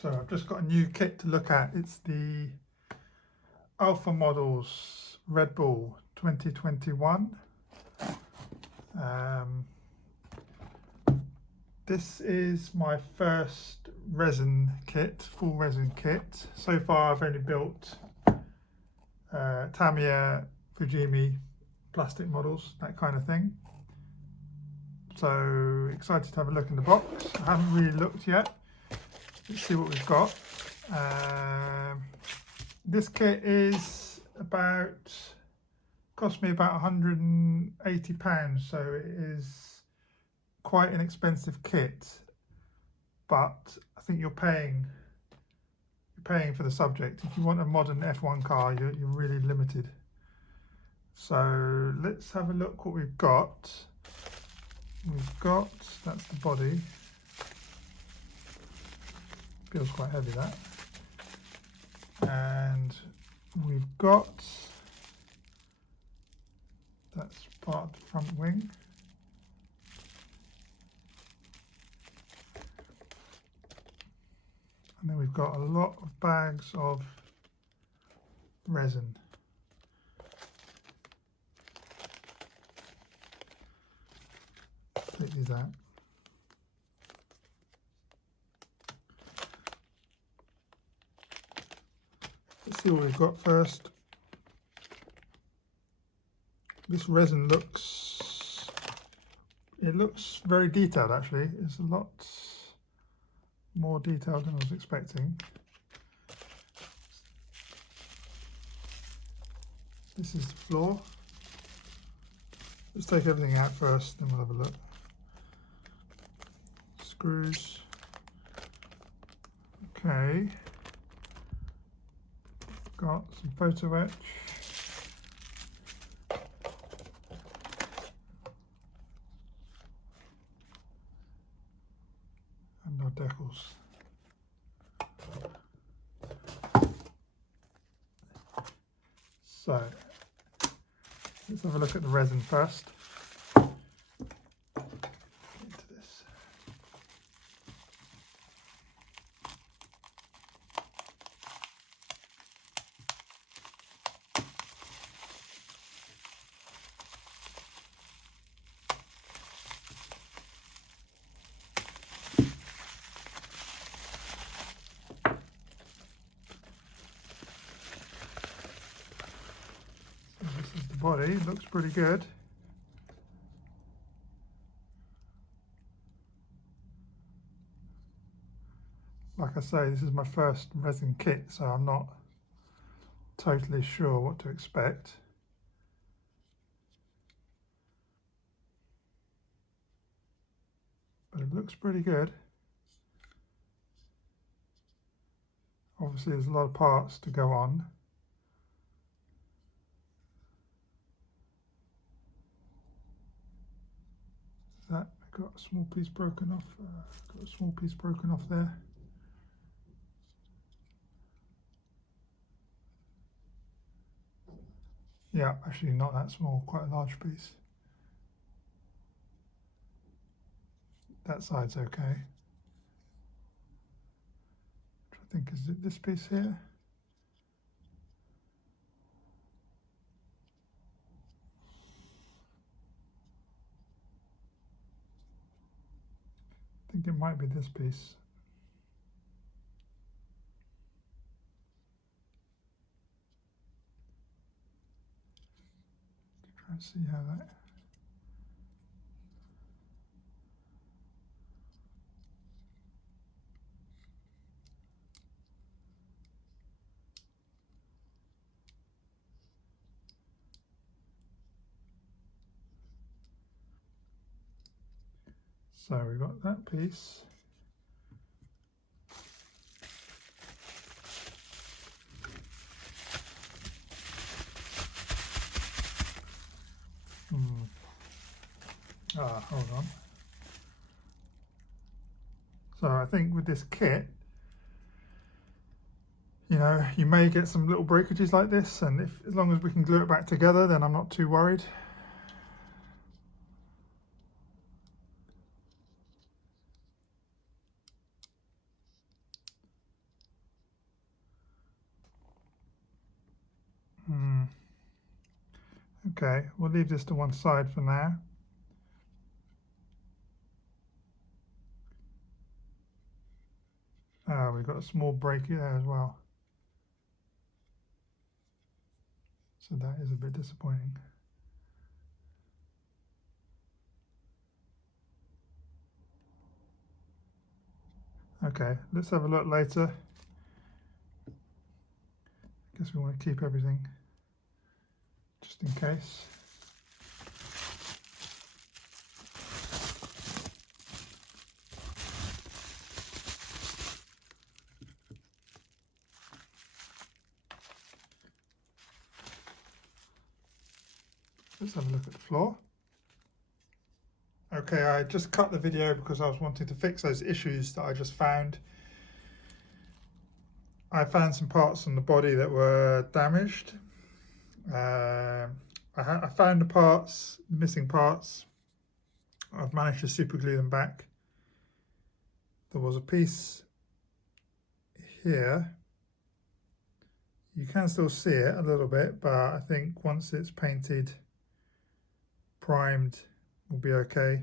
So I've just got a new kit to look at. It's the Alpha Models Red Bull 2021. This is my first resin kit, full resin kit. So far I've only built Tamiya, Fujimi plastic models, that kind of thing. So excited to have a look in the box. I haven't really looked yet. Let's see what we've got. This kit is cost me about £180, so it is quite an expensive kit, but I think you're paying for the subject. If you want a modern F1 car, you're really limited. So let's have a look what we've got. That's the body. Feels quite heavy, that. And we've got, that's part of the front wing. And then we've got a lot of bags of resin. Take these out. Let's see what we've got first. This resin looks very detailed actually. It's a lot more detailed than I was expecting. This is the floor. Let's take everything out first, then we'll have a look. Screws. Okay. Got some photo etch. And our decals. So let's have a look at the resin first. Into this. This is the body, it looks pretty good. Like I say, this is my first resin kit, so I'm not totally sure what to expect. But it looks pretty good. Obviously there's a lot of parts to go on. That I got a small piece broken off. There. Yeah, actually not that small, quite a large piece. That side's okay. I think is it this piece here. I think it might be this piece. Try and see how that. So we've got that piece. Hold on. So I think with this kit, you know, you may get some little breakages like this, and as long as we can glue it back together, then I'm not too worried. Okay, we'll leave this to one side for now. We've got a small break there as well. So that is a bit disappointing. Okay, let's have a look later. I guess we want to keep everything just in case. Let's have a look at the floor. Okay, I just cut the video because I was wanting to fix those issues that I just found. I found some parts on the body that were damaged. I found the parts, the missing parts. I've managed to super glue them back. There was a piece here. You can still see it a little bit, but I think once it's painted, primed, will be okay.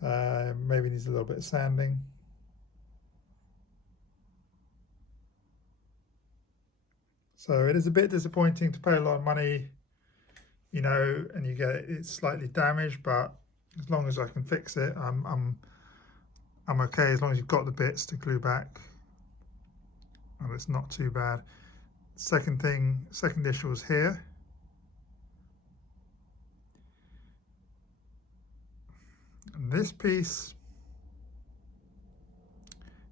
Maybe needs a little bit of sanding. So it is a bit disappointing to pay a lot of money, you know, and you get it's slightly damaged, but as long as I can fix it, I'm okay. As long as you've got the bits to glue back, and it's not too bad. Second issue was here. And this piece,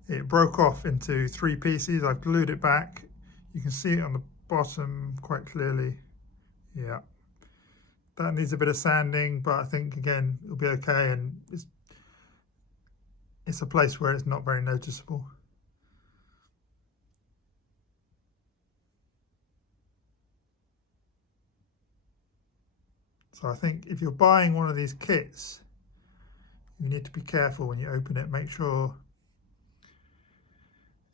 it broke off into 3 pieces. I've glued it back. You can see it on the bottom quite clearly. Yeah, that needs a bit of sanding, but I think again it'll be okay, and it's a place where it's not very noticeable. So I think if you're buying one of these kits, you need to be careful when you open it. Make sure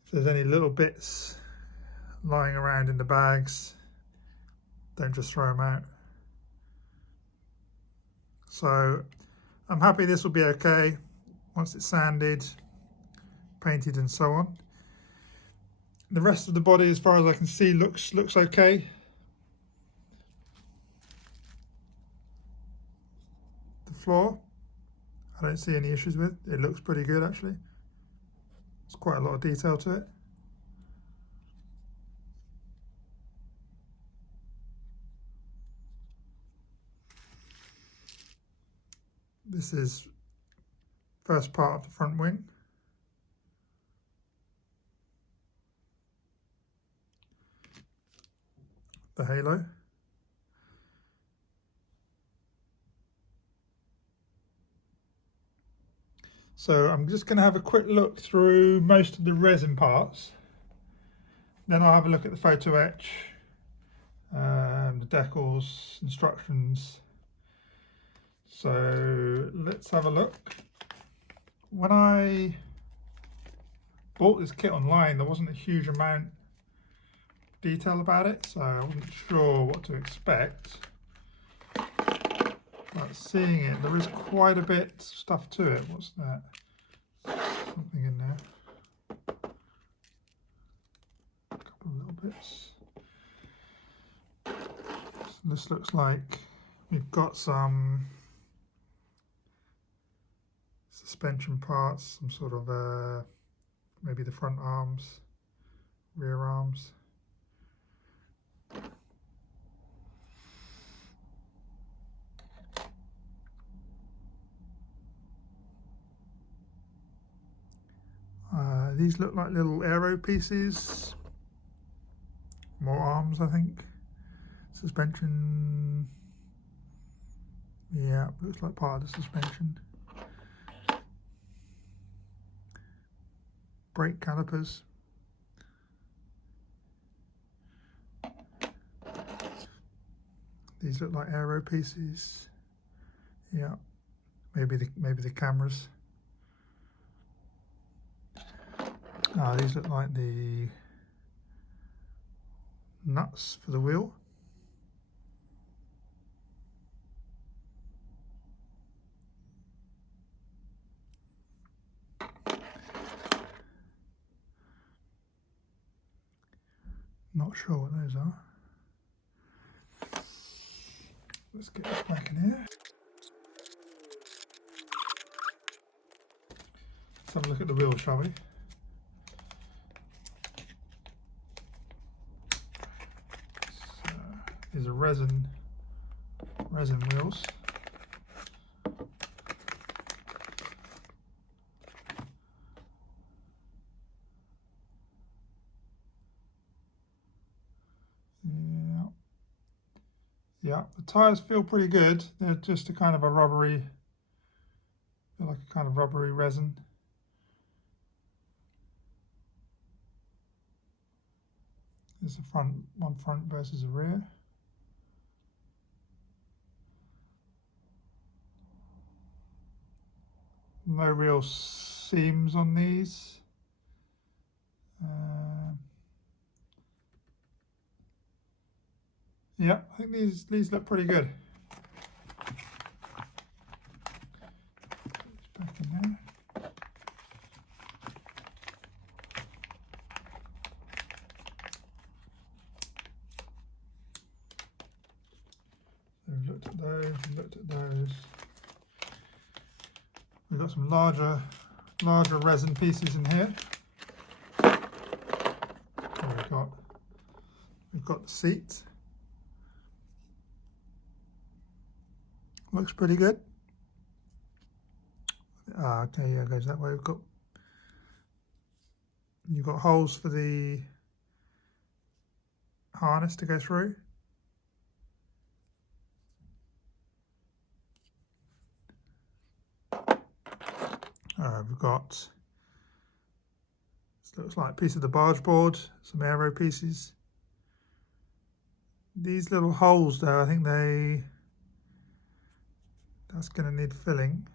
if there's any little bits lying around in the bags, don't just throw them out. So I'm happy this will be okay once it's sanded, painted and so on. The rest of the body, as far as I can see, looks okay. The floor, I don't see any issues with. It looks pretty good actually. There's quite a lot of detail to it. This is first part of the front wing. The halo. So I'm just going to have a quick look through most of the resin parts. Then I'll have a look at the photo etch, the decals, instructions. So let's have a look. When I bought this kit online, there wasn't a huge amount of detail about it, so I wasn't sure what to expect. But seeing it, there is quite a bit of stuff to it. What's that? Something in there. A couple of little bits. So this looks like we've got some suspension parts, some sort of maybe the front arms, rear arms. These look like little aero pieces, more arms I think, suspension, yeah, looks like part of the suspension. Brake calipers. These look like aero pieces, yeah, maybe the cameras. These look like the nuts for the wheel. Not sure what those are. Let's get this back in here. Let's have a look at the wheel, shall we? So, these are resin wheels. Yeah, the tyres feel pretty good. They're just a kind of a rubbery, feel like a kind of rubbery resin. There's a one front versus a rear. No real seams on these. Yeah, I think these look pretty good. Back in there. So we've looked at those. We've got some larger resin pieces in here. We've got the seat. Looks pretty good. Okay, yeah, it goes that way. You've got holes for the harness to go through. We've got, this looks like a piece of the barge board, some aero pieces. These little holes though, I think that's going to need filling.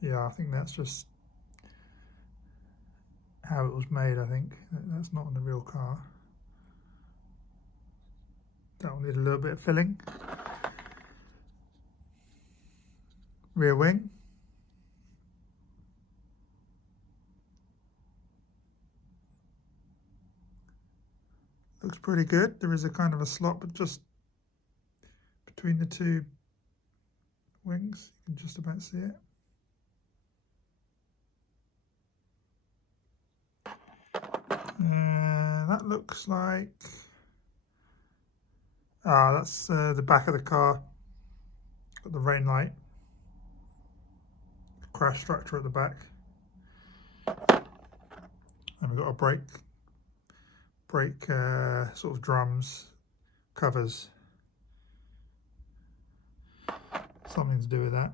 Yeah, I think that's just how it was made, I think. That's not on the real car. That will need a little bit of filling. Rear wing. Looks pretty good. There is a kind of a slot, but just between the two wings, you can just about see it. That looks like, that's the back of the car. Got the rain light, crash structure at the back, and we've got a brake sort of drums, covers, something to do with that.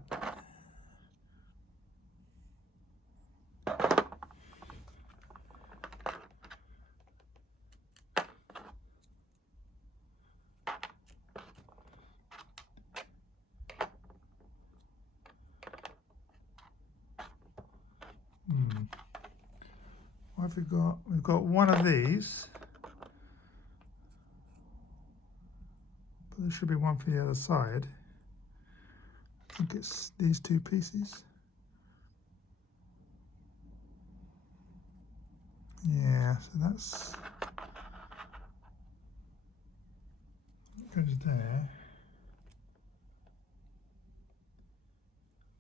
What have we got? We've got one of these, but there should be one for the other side. I think it's these two pieces. Yeah, so that goes there.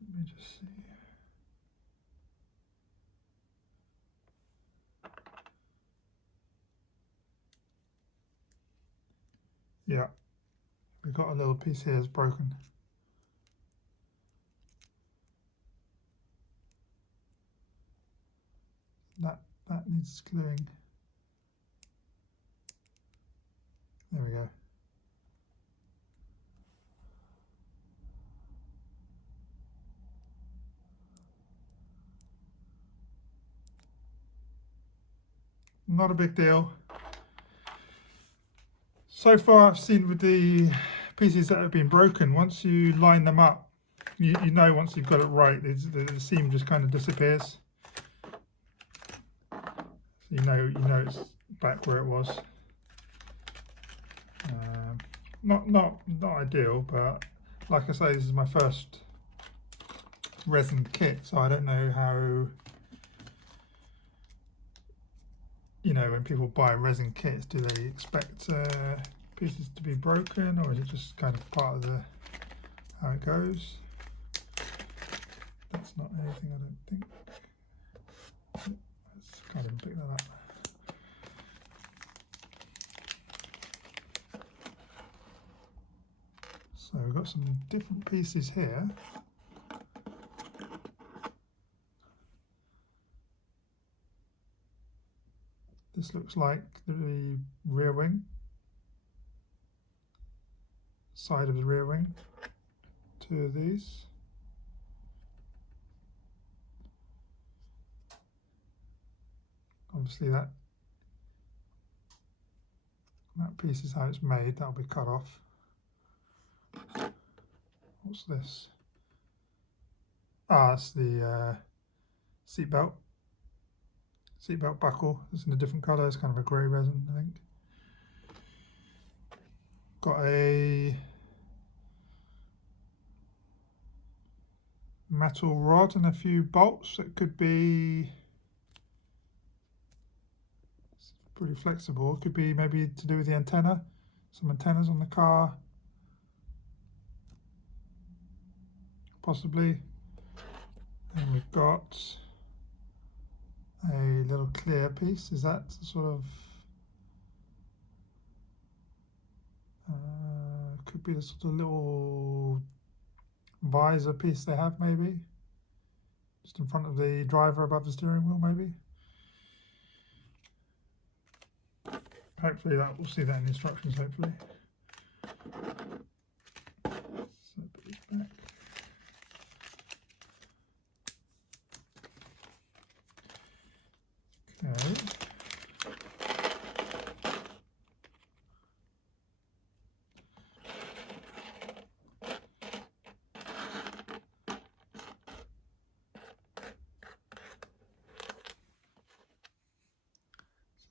Let me just see. Yeah, we've got a little piece here that's broken. That needs gluing. There we go. Not a big deal. So far I've seen with the pieces that have been broken, once you line them up, you know once you've got it right, the seam just kind of disappears. So you know it's back where it was. Not ideal, but like I say, this is my first resin kit, so I don't know you know, when people buy resin kits, do they expect pieces to be broken, or is it just kind of part of the how it goes? That's not anything, I don't think. Let's kind of pick that up. So we've got some different pieces here. This looks like the rear wing, side of the rear wing, two of these. Obviously that piece is how it's made, that'll be cut off. What's this? Ah, it's the seatbelt buckle. It's in a different colour, it's kind of a grey resin, I think. Got a metal rod and a few bolts that could be pretty flexible. It could be maybe to do with the antenna, some antennas on the car, possibly. And we've got a little clear piece. Is that sort of could be the sort of little visor piece they have, maybe just in front of the driver above the steering wheel, maybe. Hopefully that we'll see that in the instructions, hopefully. So put this back. Okay.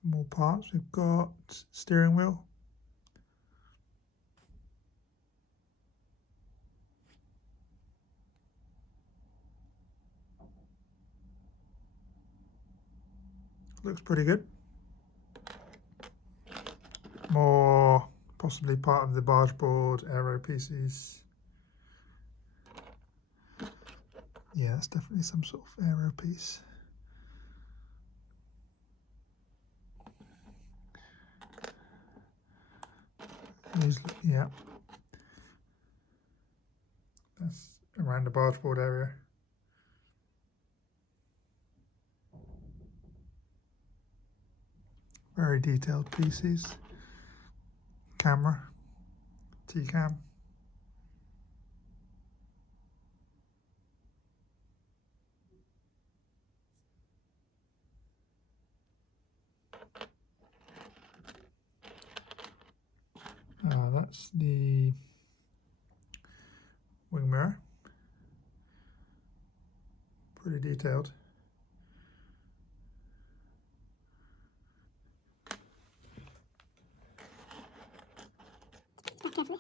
Some more parts. We've got steering wheel. Looks pretty good. More possibly part of the barge board, aero pieces. Yeah, that's definitely some sort of aero piece. Yeah, that's around the barge board area. Very detailed pieces. Camera, T-cam. That's the wing mirror. Pretty detailed. Carefully.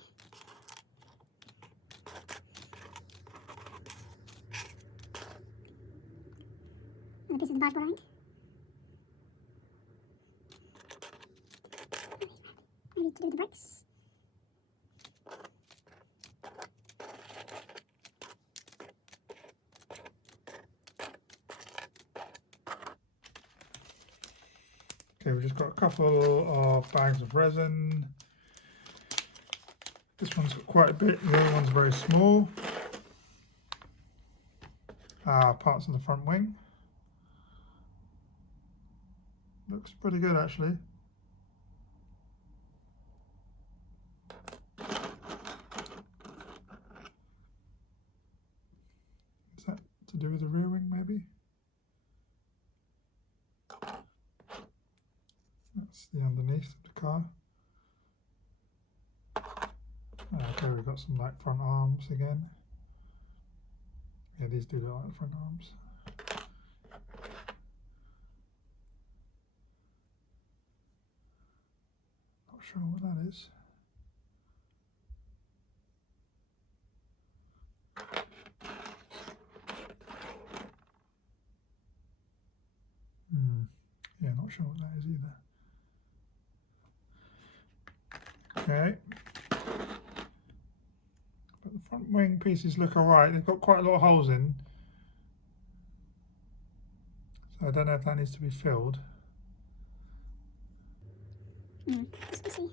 And a piece of the barge board, I think. Maybe to do with the brakes. Okay, we've just got a couple of bags of resin. This one's got quite a bit, the other one's very small. Parts of the front wing. Looks pretty good, actually. Is that to do with the rear wing, maybe? That's the underneath of the car. Okay, we've got some like front arms again. Yeah, these do look like front arms. Not sure what that is. Yeah, not sure what that is either. Okay. But the front wing pieces look alright. They've got quite a lot of holes in. So I don't know if that needs to be filled. Let's see.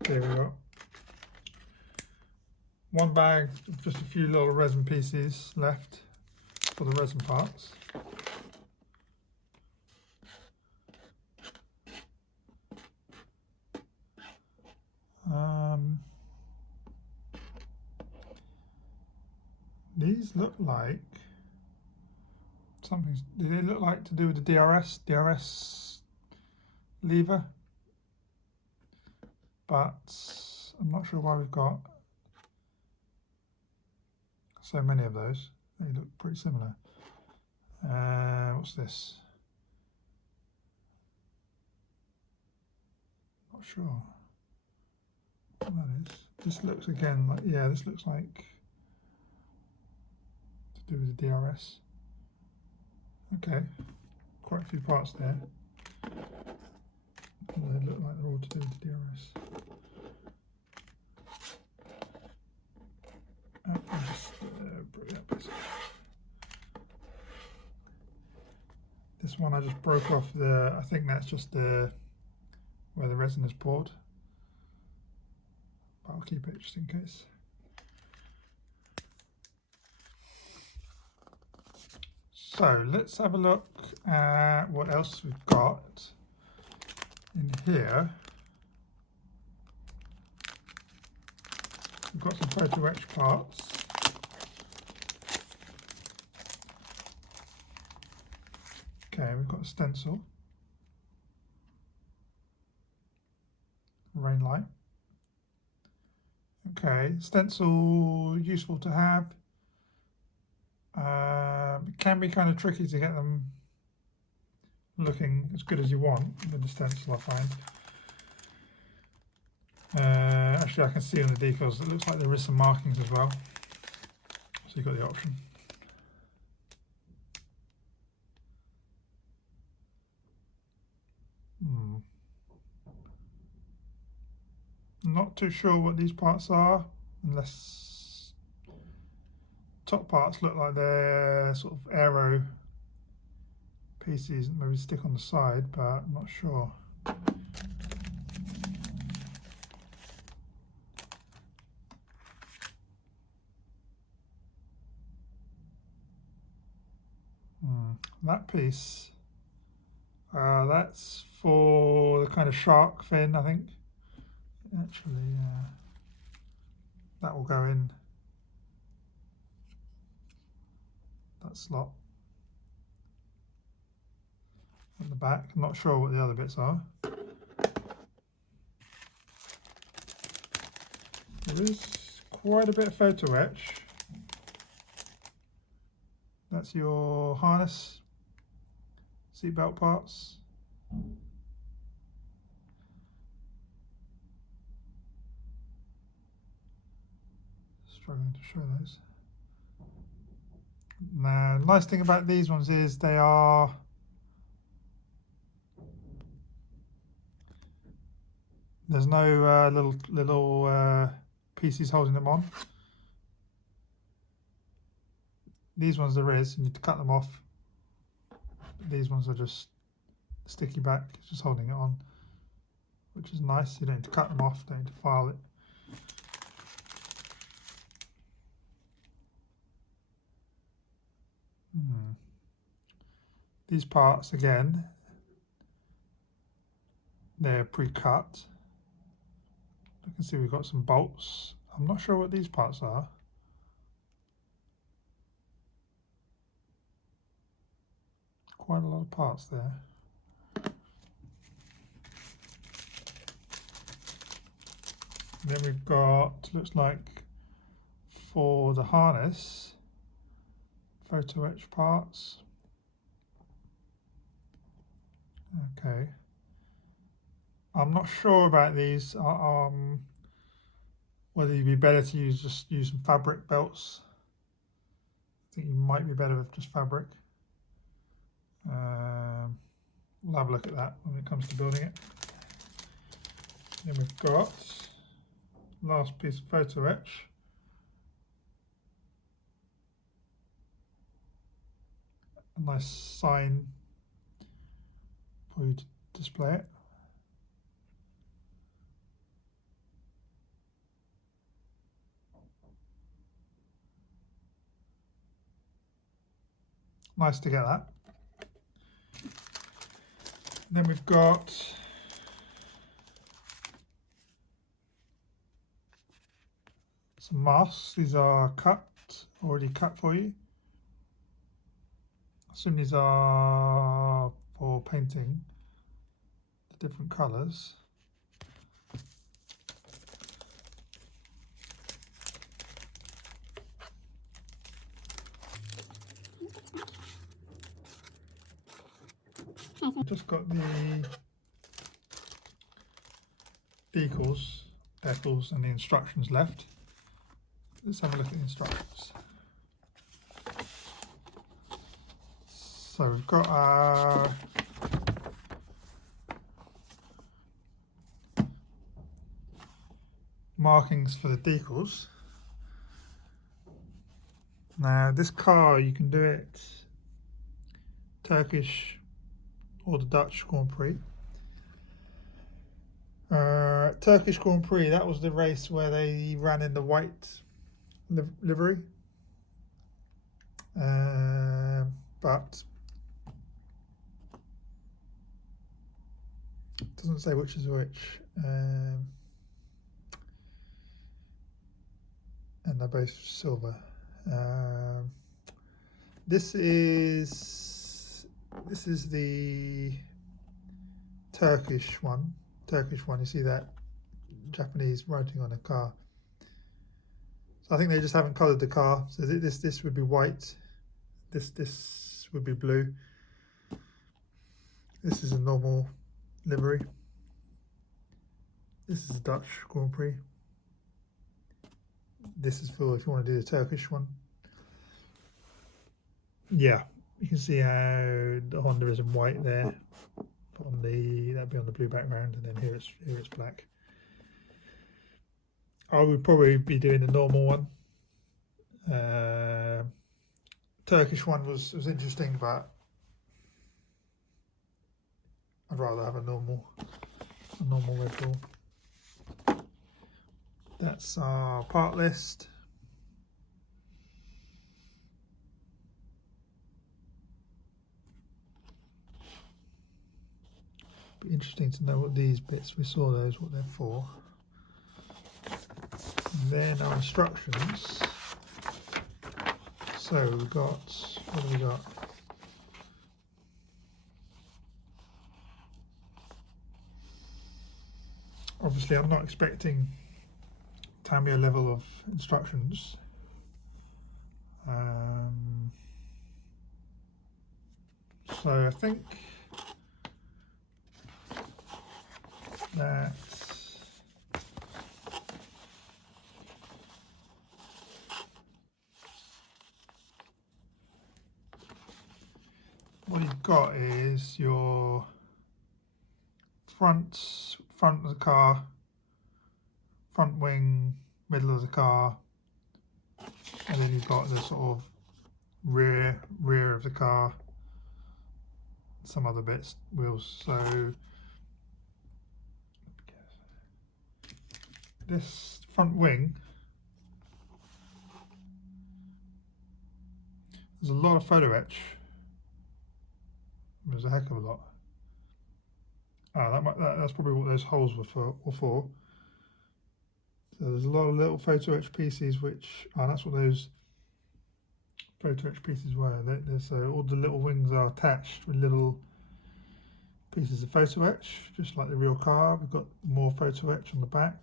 There we go. One bag, just a few little resin pieces left for the resin parts. These look like something. Do they look like to do with the DRS lever? But I'm not sure why we've got so many of those. They look pretty similar. What's this? Not sure what that is. This looks again like, yeah, this looks like to do with the DRS. Okay, quite a few parts there. They look like they're all to do with the DRS. I'll just break that piece off. This one I just broke off I think that's just where the resin is poured. But I'll keep it just in case. So let's have a look at what else we've got in here. We've got some photo etch parts. Okay, we've got a stencil, rain light. Okay, stencil useful to have. It can be kind of tricky to get them looking as good as you want with the stencil, I find. Actually, I can see on the decals it looks like there is some markings as well, so you've got the option. Not too sure what these parts are, unless top parts look like they're sort of aero pieces, maybe stick on the side, but I'm not sure. That piece, that's for the kind of shark fin, I think. Actually, that will go in that slot at the back. I'm not sure what the other bits are. There is quite a bit of photo etch. That's your harness, seatbelt parts. Struggling to show those. Now, the nice thing about these ones is they are there's no little pieces holding them on. These ones there is, you need to cut them off. These ones are just sticky back, just holding it on, which is nice. You don't need to cut them off, don't need to file it. These parts, again, they're pre-cut. You can see we've got some bolts. I'm not sure what these parts are. Quite a lot of parts there. Then we've got, looks like for the harness, photo etch parts. Okay. I'm not sure about these. Whether it'd be better to use some fabric belts think you might be better with just fabric. We'll have a look at that when it comes to building it. Then we've got last piece of photo etch. A nice sign for you to display it. Nice to get that. And then we've got some masks. These are already cut for you. I assume these are for painting the different colours. I've just got the decals and the instructions left. Let's have a look at the instructions. So we've got our markings for the decals. Now this car, you can do it Turkish or the Dutch Grand Prix. Turkish Grand Prix, that was the race where they ran in the white livery. But it doesn't say which is which. And they're both silver. This is the Turkish one. You see that Japanese writing on the car. So I think they just haven't coloured the car. So this would be white. This would be blue. This is a normal livery. This is a Dutch Grand Prix. This is for if you want to do the Turkish one. Yeah, you can see how the Honda is in white there. That'd be on the blue background, and then here it's black. I would probably be doing the normal one. Turkish one was interesting, but I'd rather have a normal Red Bull. That's our part list. Be interesting to know what these bits, we saw those, what they're for. And then our instructions. So we've got, what have we got? Obviously I'm not expecting Tamiya level of instructions. So I think that what you've got is your front of the car, front wing, middle of the car, and then you've got the sort of rear of the car, some other bits, wheels. So this front wing, there's a lot of photo etch. There's a heck of a lot. That's probably what those holes were for. So there's a lot of little photo etch pieces, which that's what those photo etch pieces were. So all the little wings are attached with little pieces of photo etch, just like the real car. We've got more photo etch on the back.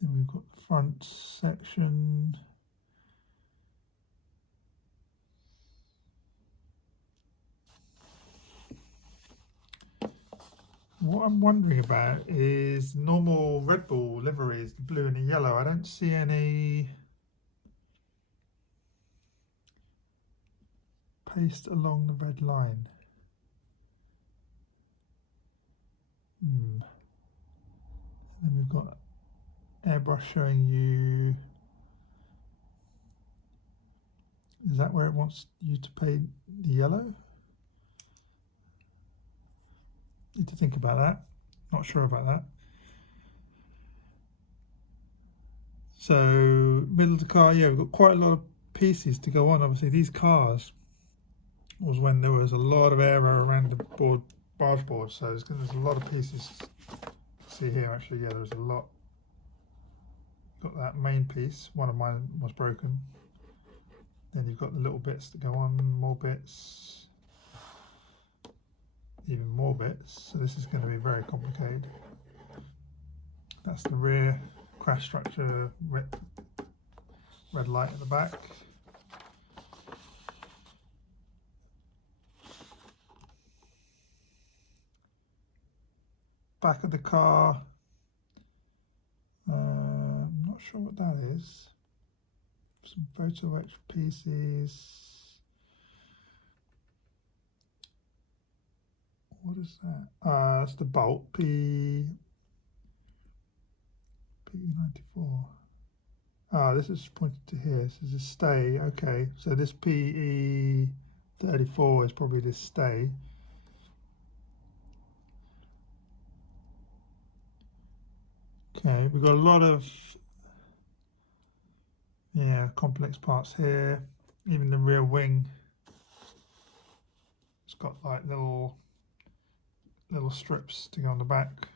Then we've got the front section. What I'm wondering about is normal Red Bull liveries, the blue and the yellow. I don't see any paste along the red line. And then we've got airbrush showing you. Is that where it wants you to paint the yellow? Need to think about that. Not sure about that. So middle of the car, yeah, we've got quite a lot of pieces to go on. Obviously these cars was when there was a lot of error around the barge board, so there's a lot of pieces. See here actually, yeah, there's a lot. Got that main piece, one of mine was broken. Then you've got the little bits that go on, more bits, even more bits. So this is going to be very complicated. That's the rear crash structure, red light at the back. Back of the car, I'm not sure what that is. Some photo etch pieces. What is that? That's the bolt, PE94. This is pointed to here. This is a stay. Okay, so this PE34 is probably this stay. Okay, we've got a lot of complex parts here. Even the rear wing, it's got like little strips to go on the back.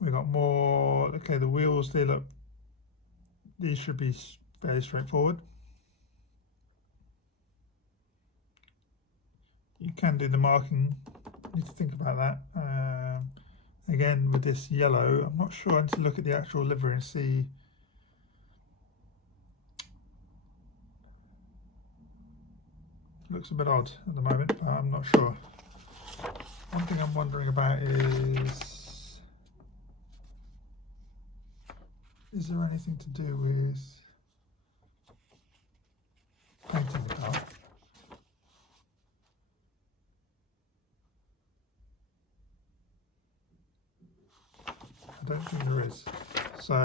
We got more. Okay, the wheels, these should be fairly straightforward. You can do the marking. Need to think about that. Again, with this yellow, I'm not sure. I need to look at the actual livery and see. Looks a bit odd at the moment, but I'm not sure. One thing I'm wondering about is there anything to do with painting the car? I don't think there is. So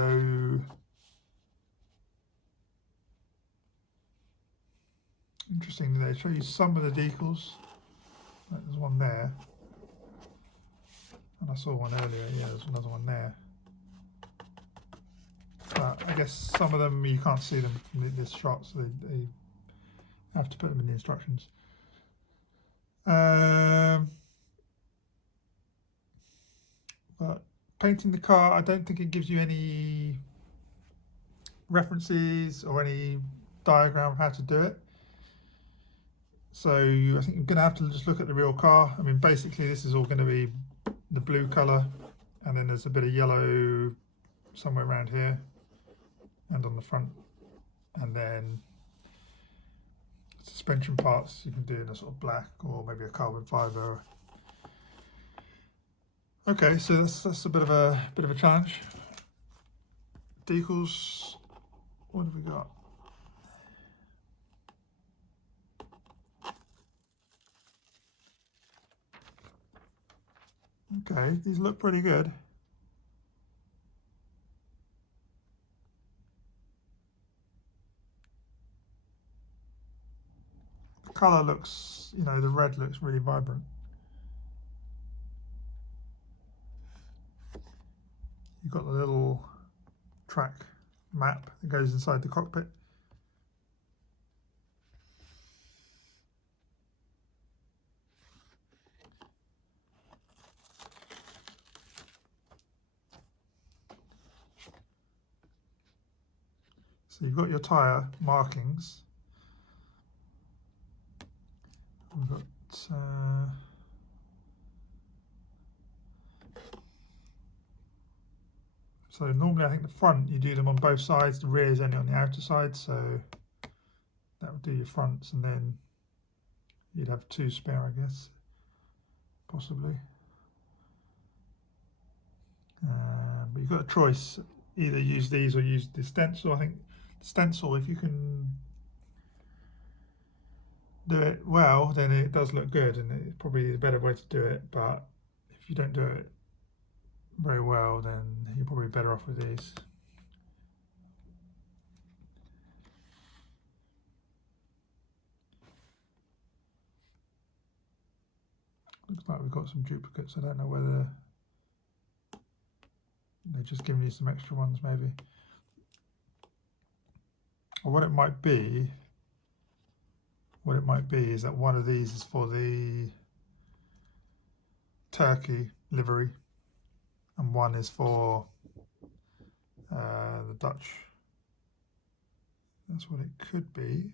interesting, they show you some of the decals. There's one there, and I saw one earlier. Yeah, there's another one there. But I guess some of them you can't see them from this shot, so they have to put them in the instructions. But painting the car, I don't think it gives you any references or any diagram of how to do it. So I think you're going to have to just look at the real car. I mean, basically this is all going to be the blue colour, and then there's a bit of yellow somewhere around here and on the front, and then suspension parts you can do in a sort of black or maybe a carbon fibre. Okay, so that's a bit of a challenge. Decals, what have we got? Okay, these look pretty good. The colour looks, the red looks really vibrant. You've got the little track map that goes inside the cockpit. So you've got your tyre markings. We've got so normally I think the front you do them on both sides, the rear is only on the outer side, so that would do your fronts, and then you'd have two spare, I guess. possibly. But you've got a choice, either use these or use the stencil. I think the stencil, if you can do it well, then it does look good, and it's probably the better way to do it. But if you don't do it very well, then you're probably better off with these. Looks like we've got some duplicates. I don't know whether they're just giving you some extra ones, maybe. Or what it might be is that one of these is for the turkey livery and one is for the Dutch. That's what it could be.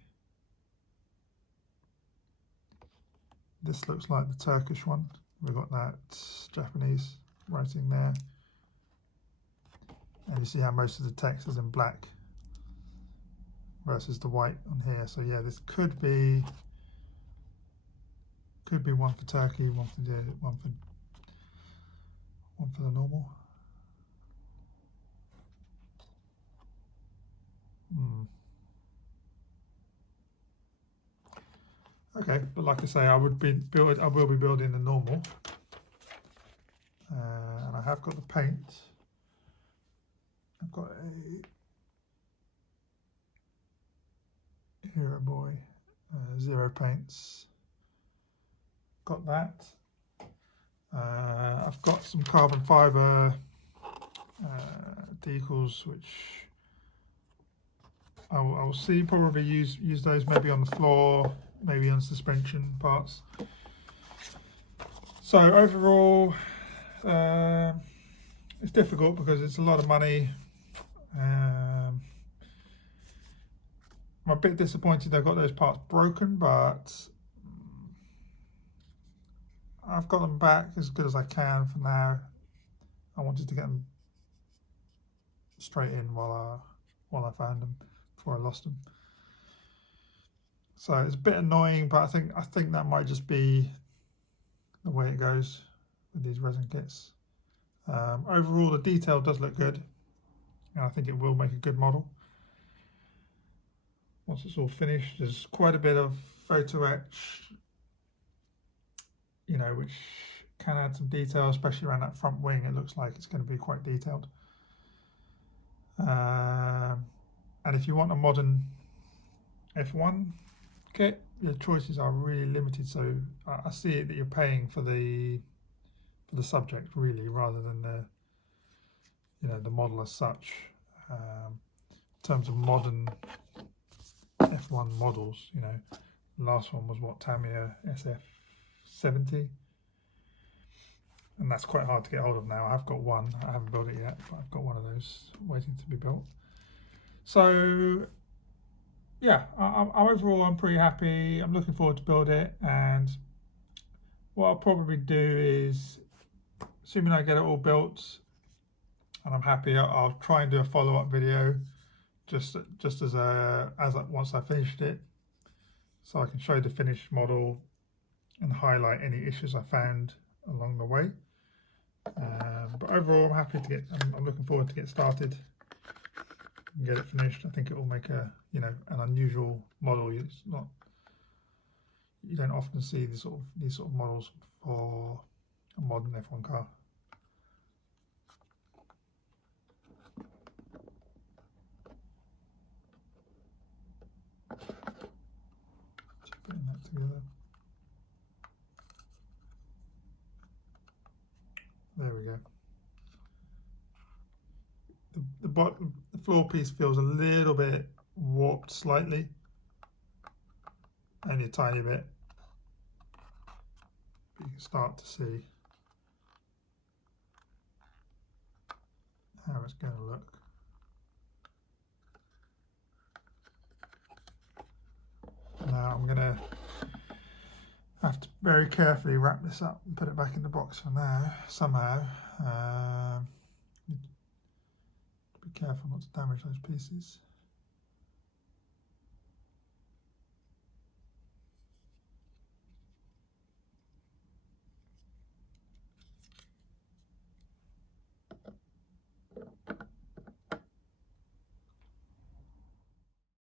This looks like the Turkish one. We've got that Japanese writing there. And you see how most of the text is in black versus the white on here. So yeah, this could be one for Turkey, one for the normal. Okay, but like I say, I will be building the normal, and I have got the paint. I've got a Hero Boy 0 paints. Got that. I've got some carbon fibre decals, which I'll see probably use those maybe on the floor, maybe on suspension parts. So overall, it's difficult because it's a lot of money. I'm a bit disappointed I've got those parts broken, but I've got them back as good as I can for now. I wanted to get them straight in while I found them before I lost them. So it's a bit annoying, but I think that might just be the way it goes with these resin kits. Overall, the detail does look good, and I think it will make a good model. Once it's all finished, there's quite a bit of photo etch, you know, which can add some detail, especially around that front wing. It looks like it's going to be quite detailed. And if you want a modern F1 kit, your choices are really limited. So I see it that you're paying for the subject really, rather than the model as such. In terms of modern F1 models, the last one was what, Tamiya SF70, and that's quite hard to get hold of now. I've got one. I haven't built it yet, but I've got one of those waiting to be built. So yeah, overall I'm pretty happy. I'm looking forward to build it, and what I'll probably do is, assuming I get it all built and I'm happy, I'll try and do a follow-up video just as once I finished it, so I can show the finished model and highlight any issues I found along the way. But overall, I'm happy to get. I'm looking forward to get started and get it finished. I think it will make an unusual model. It's not. You don't often see these sort of models for a modern F1 car. Just putting that together. There we go. The floor piece feels a little bit warped slightly, only a tiny bit, but you can start to see how it's going to look. Now I'm going to have to very carefully wrap this up and put it back in the box for now, somehow. Be careful not to damage those pieces.